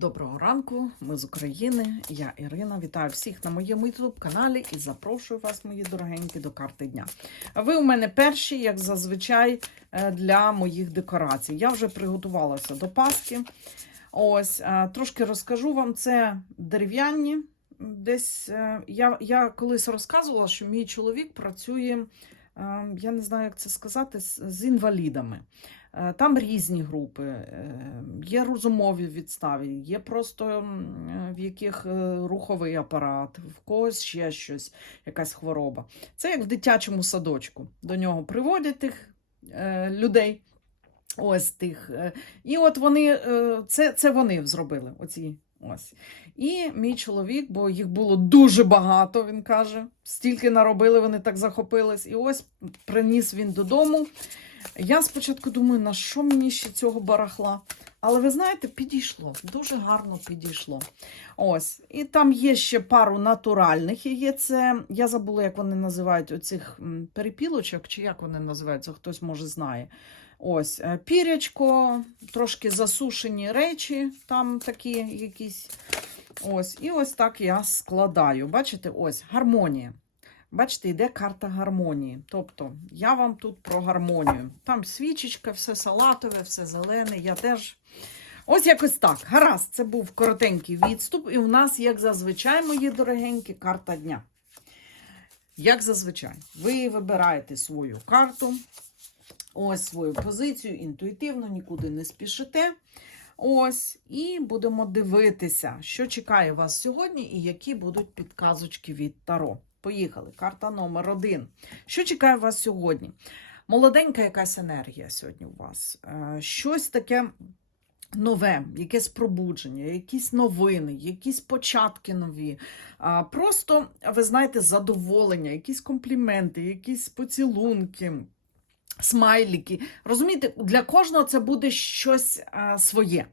Доброго ранку, ми з України. Я Ірина. Вітаю всіх на моєму youtube каналі і запрошую вас, мої дорогенькі, до карти дня. Ви у мене перші, як зазвичай, е, для моїх декорацій. Я вже приготувалася до Пасхи. Ось е, трошки розкажу вам це дерев'яні. Десь е, я, я колись розказувала, що мій чоловік працює, я не знаю, як це сказати, з, інвалідами. Е, Там різні групи, е, є розумові в відставі, є просто е, в яких руховий апарат, в когось ще щось, якась хвороба. Це як в дитячому садочку. До нього приводять тих людей. Ось тих. І от вони, це, це вони зробили. Оці. Ось. І мій чоловік, бо їх було дуже багато, він каже. Стільки наробили, вони так захопились. І ось приніс він додому. Я спочатку думаю, на що мені ще цього барахла? Але ви знаєте, підійшло, дуже гарно підійшло. Ось. І там є ще пару натуральних. І є це, я забула, як вони називають оцих перепілочок, чи як вони називаються, хтось може знає. Ось, е, пірячко, трошки засушені речі, там такі якісь. Ось, і ось так я складаю. Бачите, ось гармонія. Бачите, йде карта гармонії. Тобто я вам тут про гармонію. Там свічечка, все салатове, все зелене. Я теж. Ось якось так. Гаразд, це був коротенький відступ, і у нас, як зазвичай, мої дорогенькі, карта дня. Як зазвичай, ви вибираєте свою карту, ось свою позицію, інтуїтивно, нікуди не спішите. Ось, і будемо дивитися, що чекає вас сьогодні і які будуть підказочки від Таро. Поїхали. Карта номер один. Що чекає вас сьогодні? Молоденька якась енергія сьогодні у вас. Е, Щось таке нове, якесь пробудження, якісь новини, якісь початки нові. Просто, ви знаєте, задоволення, якісь компліменти, якісь поцілунки. Смайлики. Розумієте, для кожного це буде щось а, своє.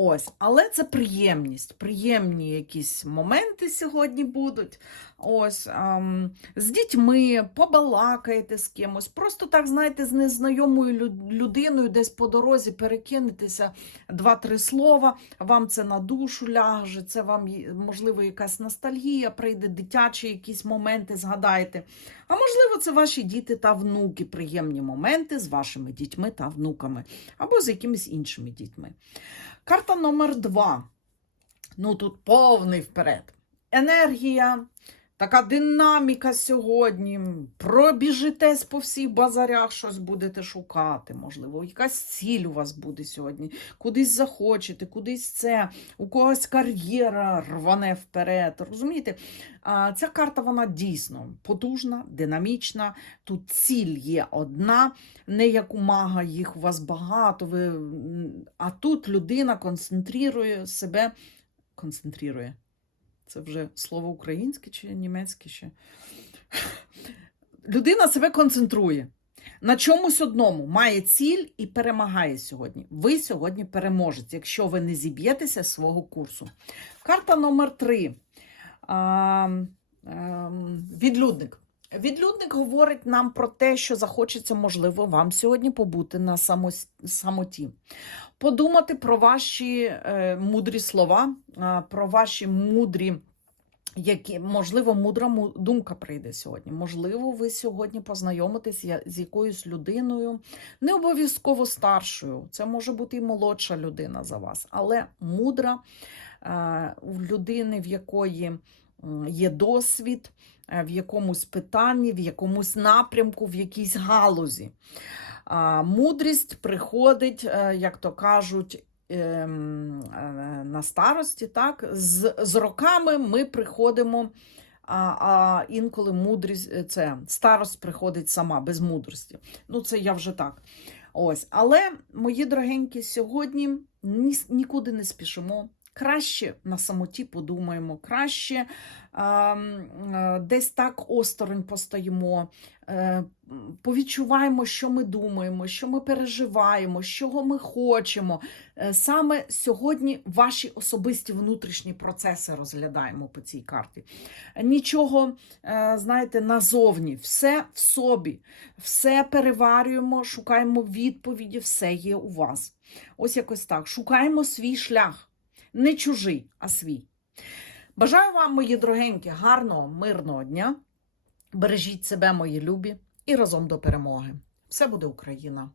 Ось, але це приємність. Приємні якісь моменти сьогодні будуть. Ось, ам, з дітьми побалакаєте з кимось. Просто так, знаєте, з незнайомою людиною десь по дорозі перекинетеся два-три слова. Вам це на душу ляже, це вам, можливо, якась ностальгія прийде, дитячі якісь моменти згадаєте. А можливо, це ваші діти та внуки, приємні моменти з вашими дітьми та внуками, або з якимись іншими дітьми. Карта номер два. Ну тут повний вперед. Енергія, така динаміка сьогодні. Пробіжитесь по всіх базарях, щось будете шукати. Можливо, якась ціль у вас буде сьогодні. Кудись захочете, кудись це, у когось кар'єра рване вперед. Розумієте? Ця карта вона дійсно потужна, динамічна. Тут ціль є одна, не як у мага, їх у вас багато. Ви... А тут людина концентрує себе. Концентрує. Це вже слово українське чи німецьке ще. Людина себе концентрує. На чомусь одному має ціль і перемагає сьогодні. Ви сьогодні переможете, якщо ви не зіб'єтеся свого курсу. Карта номер три. А, ем, відлюдник. Відлюдник говорить нам про те, що захочеться, можливо, вам сьогодні побути на самоті. Подумати про ваші е, мудрі слова, про ваші мудрі, які, можливо, мудра думка прийде сьогодні. Можливо, ви сьогодні познайомитесь з якоюсь людиною, не обов'язково старшою. Це може бути і молодша людина за вас, але мудра е, людини, в якої є досвід, е, в якомусь питанні, в якомусь напрямку, в якійсь галузі. Мудрість приходить, е, як то кажуть, ем, е, на старості, так? З, з роками ми приходимо, а, а інколи мудрість, це старость приходить сама, без мудрості. Ну, це я вже так. Ось. Але, мої дорогенькі, сьогодні ні, нікуди не спішимо. Краще на самоті подумаємо, краще ем, е, десь так осторонь постоїмо, е, повідчуваємо, що ми думаємо, що ми переживаємо, чого ми хочемо. Е, Саме сьогодні ваші особисті внутрішні процеси розглядаємо по цій карті. Нічого, знаєте, назовні, все в собі, все переварюємо, шукаємо відповіді, все є у вас. Ось якось так. Шукаємо свій шлях. Не чужий, а свій. Бажаю вам, мої дорогенькі, гарного, мирного дня. Бережіть себе, мої любі, і разом до перемоги. Все буде Україна!